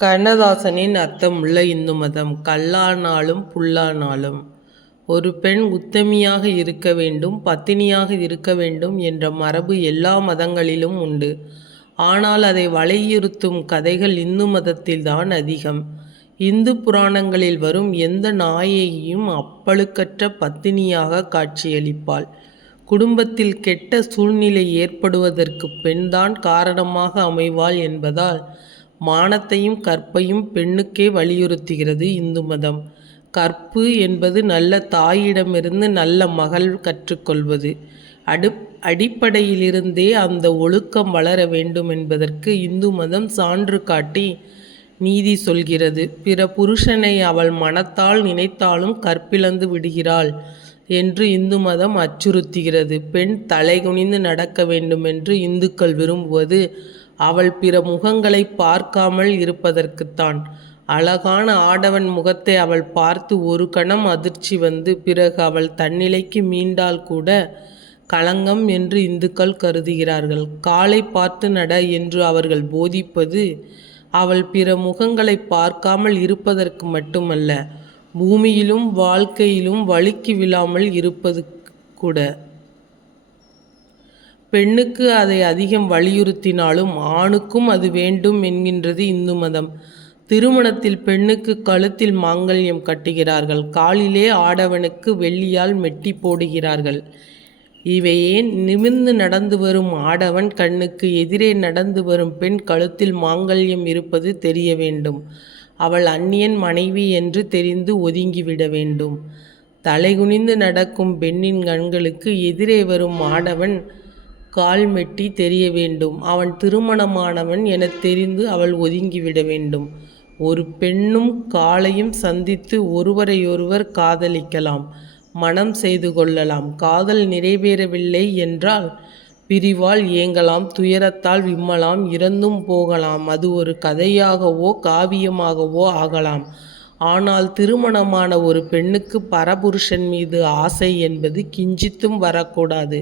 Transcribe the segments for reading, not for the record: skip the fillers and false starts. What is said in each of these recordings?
கண்ணதாசனின் அர்த்தமுள்ள இந்து மதம். கல்லானாலும் புல்லானாலும் ஒரு பெண் உத்தமியாக இருக்க வேண்டும், பத்தினியாக இருக்க வேண்டும் என்ற மரபு எல்லா மதங்களிலும் உண்டு. ஆனால் அதை வலியுறுத்தும் கதைகள் இந்து மதத்தில்தான் அதிகம். இந்து புராணங்களில் வரும் எந்த நாயகியும் அப்பழுக்கற்ற பத்தினியாக காட்சியளிப்பாள். குடும்பத்தில் கெட்ட சூழ்நிலை ஏற்படுவதற்கு பெண்தான் காரணமாக அமைவாள் என்பதால் மானத்தையும் கற்பையும் பெண்ணுக்கே வலியுறுத்துகிறது இந்து மதம். கற்பு என்பது நல்ல தாயிடமிருந்து நல்ல மகள் கற்றுக்கொள்வது. அடிப்படையிலிருந்தே அந்த ஒழுக்கம் வளர வேண்டும் என்பதற்கு இந்து மதம் சான்று காட்டி நீதி சொல்கிறது. பிற புருஷனை அவள் மனத்தால் நினைத்தாலும் கற்பிழந்து விடுகிறாள் என்று இந்து மதம் அச்சுறுத்துகிறது. பெண் தலைகுனிந்து நடக்க வேண்டுமென்று இந்துக்கள் விரும்புவது அவள் பிற முகங்களை பார்க்காமல் இருப்பதற்குத்தான். அழகான ஆடவன் முகத்தை அவள் பார்த்து ஒரு கணம் அதிர்ச்சி வந்து பிறகு அவள் தன்னிலைக்கு மீண்டால் கூட களங்கம் என்று இந்துக்கள் கருதுகிறார்கள். காலை பார்த்து நட என்று அவர்கள் போதிப்பது அவள் பிற முகங்களை பார்க்காமல் இருப்பதற்கு மட்டுமல்ல, பூமியிலும் வாழ்க்கையிலும் வழுக்கி விழாமல் இருப்பது கூட. பெண்ணுக்கு அதை அதிகம் வலியுறுத்தினாலும் ஆணுக்கும் அது வேண்டும் என்கின்றது இந்து மதம். திருமணத்தில் பெண்ணுக்கு கழுத்தில் மாங்கல்யம் கட்டுகிறார்கள், காலிலே ஆடவனுக்கு வெள்ளியால் மெட்டி போடுகிறார்கள். இவையே நிமிர்ந்து நடந்து வரும் ஆடவன் கண்ணுக்கு எதிரே நடந்து வரும் பெண் கழுத்தில் மாங்கல்யம் இருப்பது தெரிய வேண்டும். அவள் அந்நியன் மனைவி என்று தெரிந்து ஒதுங்கிவிட வேண்டும். தலைகுனிந்து நடக்கும் பெண்ணின் கண்களுக்கு எதிரே வரும் ஆடவன் கால்மெட்டி தெரிய வேண்டும். அவன் திருமணமானவன் என தெரிந்து அவள் ஒதுங்கிவிட வேண்டும். ஒரு பெண்ணும் காளையும் சந்தித்து ஒருவரையொருவர் காதலிக்கலாம், மனம் செய்து கொள்ளலாம். காதல் நிறைவேறவில்லை என்றால் பிரிவால் ஏங்கலாம், துயரத்தால் விம்மலாம், இறந்தும் போகலாம். அது ஒரு கதையாகவோ காவியமாகவோ ஆகலாம். ஆனால் திருமணமான ஒரு பெண்ணுக்கு பரபுருஷன் மீது ஆசை என்பது கிஞ்சித்தும் வரக்கூடாது.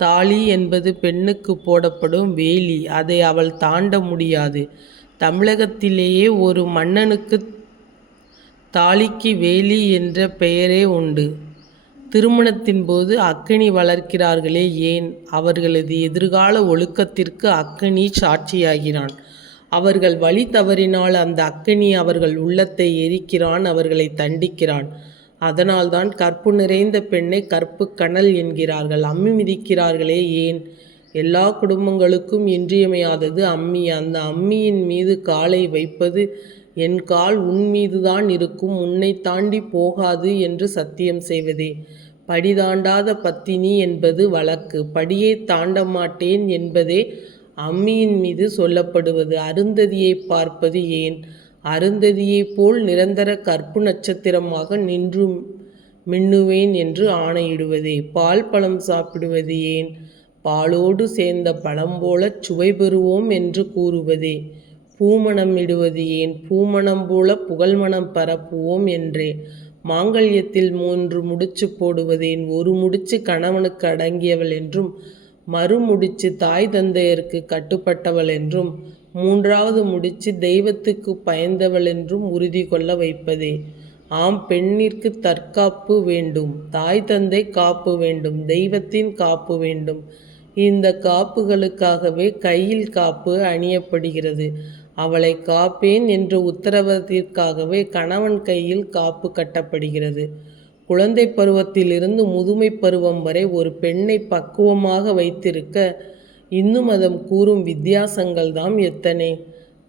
தாலி என்பது பெண்ணுக்கு போடப்படும் வேலி, அதை அவள் தாண்ட முடியாது. தமிழகத்திலேயே ஒரு மன்னனுக்கு தாலிக்கு வேலி என்ற பெயரே உண்டு. திருமணத்தின் போது அக்கினி வளர்க்கிறார்களே ஏன்? அவர்களது எதிர்கால ஒழுக்கத்திற்கு அக்கினி சாட்சியாகிறான். அவர்கள் வழி தவறினால் அந்த அக்கினி அவர்கள் உள்ளத்தை எரிக்கிறான், அவர்களை தண்டிக்கிறான். அதனால்தான் கற்பு நிறைந்த பெண்ணை கற்பு கனல் என்கிறார்கள். அம்மி மிதிக்கிறார்களே ஏன்? எல்லா குடும்பங்களுக்கும் இன்றியமையாதது அம்மி. அந்த அம்மியின் மீது காலை வைப்பது என் கால் உன் மீதுதான் இருக்கும், உன்னை தாண்டி போகாது என்று சத்தியம் செய்வதே. படி தாண்டாத பத்தினி என்பது வழக்கு, படியை தாண்ட மாட்டேன் என்பதே அம்மியின் மீது சொல்லப்படுவது. அருந்ததியை பார்ப்பது ஏன்? அருந்ததியைப் போல் நிரந்தர கற்பு நட்சத்திரமாக நின்று மின்னுவேன் என்று ஆணையிடுவதே. பால் பழம் சாப்பிடுவது ஏன்? பாலோடு சேர்ந்த பழம் போல சுவை பெறுவோம் என்று கூறுவதே. பூமணம் இடுவது ஏன்? பூமணம் போல புகழ்மணம் பரப்புவோம் என்றே. மாங்கல்யத்தில் 3 முடிச்சு போடுவதேன்? ஒரு முடிச்சு கணவனுக்கு அடங்கியவள் என்றும், மறுமுடிச்சு தாய் தந்தையருக்கு கட்டுப்பட்டவள் என்றும், 3வது முடிச்சு தெய்வத்துக்கு பயந்தவள் என்றும் உறுதி கொள்ள வைப்பதே. ஆம், பெண்ணிற்கு தற்காப்பு வேண்டும், தாய் தந்தை காப்பு வேண்டும், தெய்வத்தின் காப்பு வேண்டும். இந்த காப்புகளுக்காகவே கையில் காப்பு அணியப்படுகிறது. அவளை காப்பேன் என்ற உத்தரவாதத்திற்காகவே கணவன் கையில் காப்பு கட்டப்படுகிறது. குழந்தை பருவத்திலிருந்து முதுமை பருவம் வரை ஒரு பெண்ணை பக்குவமாக வைத்திருக்க இந்து மதம் கூறும் வித்தியாசங்கள் தாம் எத்தனை!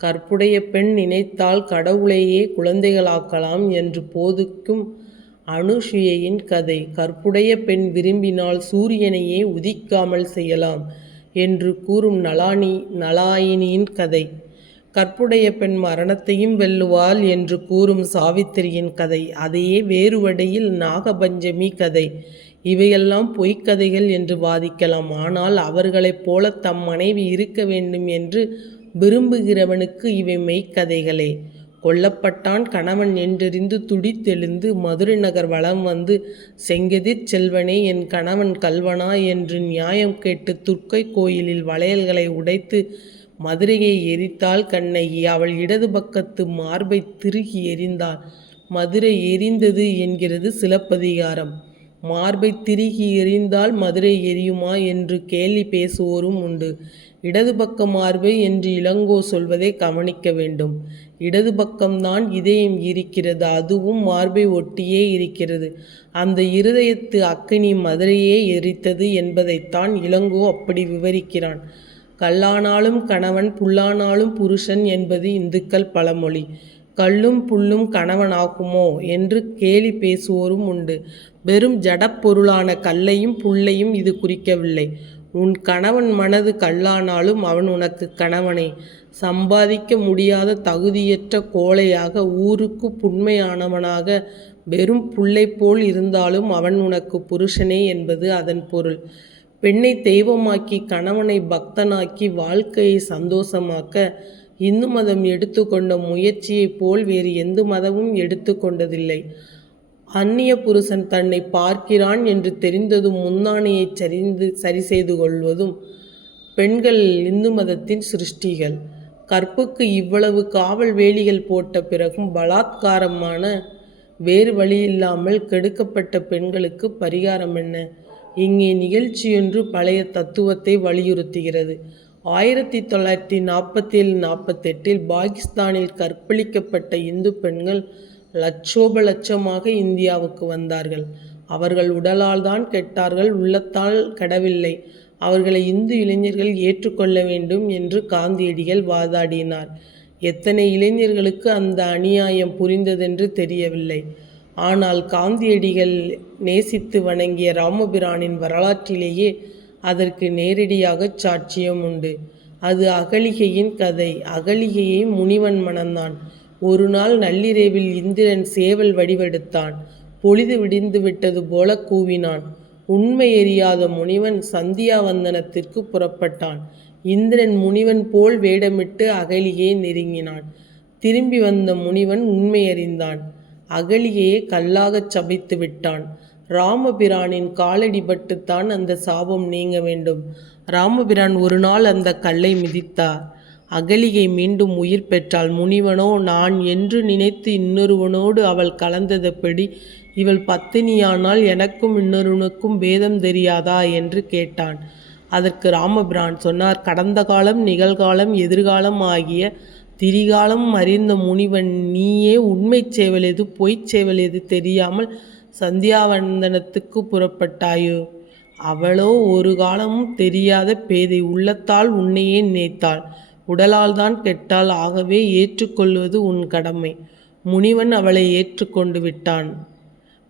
கற்புடைய பெண் நினைத்தால் கடவுளையே குழந்தைகளாக்கலாம் என்று போதிக்கும் அனுசுயையின் கதை. கற்புடைய பெண் விரும்பினால் சூரியனையே உதிக்காமல் செய்யலாம் என்று கூறும் நலாயினியின் கதை. கற்புடைய பெண் மரணத்தையும் வெல்லுவாள் என்று கூறும் சாவித்திரியின் கதை. அதையே வேறு வழியில் நாகபஞ்சமி கதை. இவையெல்லாம் பொய்க்கதைகள் என்று வாதிக்கலாம். ஆனால் அவர்களைப் போல தம் மனைவி இருக்க வேண்டும் என்று விரும்புகிறவனுக்கு இவை மெய்க்கதைகளே. கொல்லப்பட்டான் கணவன் என்றெறிந்து துடித்தெழுந்து மதுரை நகர் வலம் வந்து, செங்கதிர் செல்வனே, என் கணவன் கல்வனா என்று நியாயம் கேட்டு துர்க்கை கோயிலில் வளையல்களை உடைத்து மதுரையை எரித்தாள் கண்ணகி. அவள் இடது பக்கத்து மார்பை திருகி எறிந்தாள். மதுரை எரிந்தது என்கிறது சிலப்பதிகாரம். மார்பை திருகி எறிந்தால் மதுரை எரியுமா என்று கேலி பேசுவோரும் உண்டு. இடது பக்க மார்பை என்று இளங்கோ சொல்வதை கவனிக்க வேண்டும். இடது பக்கம்தான் இதயம் இருக்கிறது, அதுவும் மார்பை ஒட்டியே இருக்கிறது. அந்த இருதயத்து அக்கினி மதுரையே எரித்தது என்பதைத்தான் இளங்கோ அப்படி விவரிக்கிறான். கல்லானாலும் கணவன், புல்லானாலும் புருஷன் என்பது இந்துக்கள் பழமொழி. கல்லும் புல்லும் கணவனாகுமோ என்று கேலி பேசுவோரும் உண்டு. வெறும் ஜடப்பொருளான கல்லையும் புல்லையும் இது குறிக்கவில்லை. உன் கணவன் மனது கல்லானாலும் அவன் உனக்கு கணவனே. சம்பாதிக்க முடியாத தகுதியற்ற கோழையாக, ஊருக்கு புண்மையானவனாக, வெறும் புல்லை போல் இருந்தாலும் அவன் உனக்கு புருஷனே என்பது அதன் பொருள். பெண்ணை தெய்வமாக்கி, கணவனை பக்தனாக்கி, வாழ்க்கையை சந்தோஷமாக்க இந்து மதம் எடுத்துக்கொண்ட முயற்சியைப் போல் வேறு எந்த மதமும் எடுத்துக்கொண்டதில்லை. அந்நிய புருஷன் தன்னை பார்க்கிறான் என்று தெரிந்ததும் முந்தானையை சரி செய்து கொள்வதும் பெண்கள் இந்து மதத்தின் சிருஷ்டிகள். கற்புக்கு இவ்வளவு காவல் வேலிகள் போட்ட பிறகும் பலாத்காரமான வேறு வழியில்லாமல் கெடுக்கப்பட்ட பெண்களுக்கு பரிகாரம் என்ன? இங்கே நிகழ்ச்சியொன்று பழைய தத்துவத்தை வலியுறுத்துகிறது. 1947-48 பாகிஸ்தானில் கற்பழிக்கப்பட்ட இந்து பெண்கள் லட்சோபலட்சமாக இந்தியாவுக்கு வந்தார்கள். அவர்கள் உடலால் தான் கெட்டார்கள், உள்ளத்தால் கெடவில்லை. அவர்களை இந்து இளைஞர்கள் ஏற்றுக்கொள்ள வேண்டும் என்று காந்தியடிகள் வாதாடினார். எத்தனை இளைஞர்களுக்கு அந்த அநியாயம் புரிந்ததென்று தெரியவில்லை. ஆனால் காந்தியடிகள் நேசித்து வணங்கிய ராமபிரானின் வரலாற்றிலேயே அதற்கு நேரடியாக சாட்சியம் உண்டு. அது அகலிகையின் கதை. அகலிகையை முனிவன் மணந்தான். ஒரு நாள் நள்ளிரவில் இந்திரன் சேவல் வடிவெடுத்தான். பொழுது விடிந்து விட்டது போல கூவினான். உண்மை எறியாத முனிவன் சந்தியாவந்தனத்திற்கு புறப்பட்டான். இந்திரன் முனிவன் போல் வேடமிட்டு அகலிகையை நெருங்கினான். திரும்பி வந்த முனிவன் உண்மை அறிந்தான். அகலிகையை கல்லாகச் சபித்து விட்டான். ராமபிரானின் காலடிபட்டுத்தான் அந்த சாபம் நீங்க வேண்டும். ராமபிரான் ஒரு நாள் அந்த கல்லை மிதித்தார். அகலிகை மீண்டும் உயிர் பெற்றாள். முனிவனோ, நான் என்று நினைத்து இன்னொருவனோடு அவள் கலந்ததப்படி இவள் பத்தினியானால் எனக்கும் இன்னொருவனுக்கும் பேதம் தெரியாதா என்று கேட்டான். அதற்கு ராமபிரான் சொன்னார், கடந்த காலம், நிகழ்காலம், எதிர்காலம் ஆகிய திரிகாலம் அறிந்த முனிவன் நீயே உண்மைச் சேவல் எது, பொய்ச் சேவல் எது தெரியாமல் சந்தியாவந்தனத்துக்கு புறப்பட்டாயோ? அவளோ ஒரு காலமும் தெரியாத பேதை. உள்ளத்தால் உன்னையே நினைத்தாள், உடலால் தான் கெட்டாள். ஆகவே ஏற்றுக்கொள்வது உன் கடமை. முனிவன் அவளை ஏற்றுக்கொண்டு விட்டான்.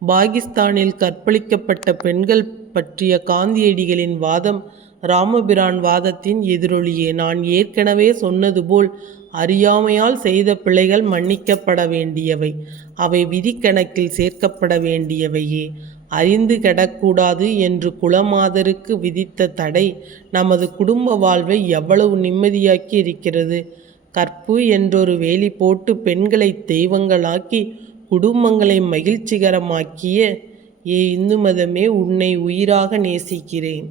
பாகிஸ்தானில் கற்பழிக்கப்பட்ட பெண்கள் பற்றிய காந்தியடிகளின் வாதம் ராமபிரான் வாதத்தின் எதிரொலியே. நான் ஏற்கனவே சொன்னது போல் அறியாமையால் செய்த பிழைகள் மன்னிக்கப்பட வேண்டியவை. அவை விதிக்கணக்கில் சேர்க்கப்பட வேண்டியவையே. அறிந்து கெடக்கூடாது என்று குலமாதருக்கு விதித்த தடை நமது குடும்ப வாழ்வை எவ்வளவு நிம்மதியாக்கி இருக்கிறது. கற்பு என்றொரு வேலி போட்டு பெண்களை தெய்வங்களாக்கி குடும்பங்களை மகிழ்ச்சிகரமாக்கிய இந்து மதமே, உன்னை உயிராக நேசிக்கிறேன்.